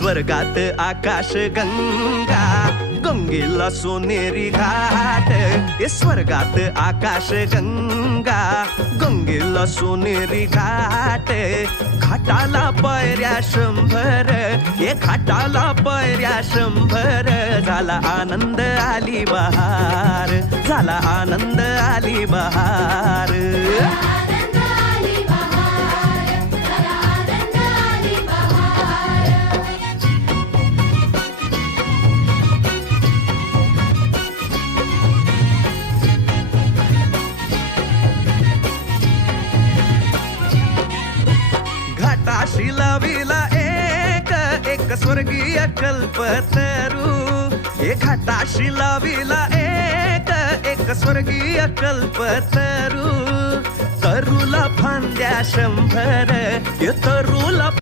स्वर्गात आकाश गंगा, गंगेला सोनेरी घाट. स्वर्गात आकाश गंगा, गंगेला सोनेरी घाट. घाटाला पायऱ्या 100, घाटाला पायऱ्या 100. झाला आनंद आली बहार, झाला आनंद आली बहार. घाटाशी लाविला एक स्वर्गीय कल्पतरू. घाटाशी लाविला एक स्वर्गीय कल्पतरू. तरुला फांद्या 100, तरुला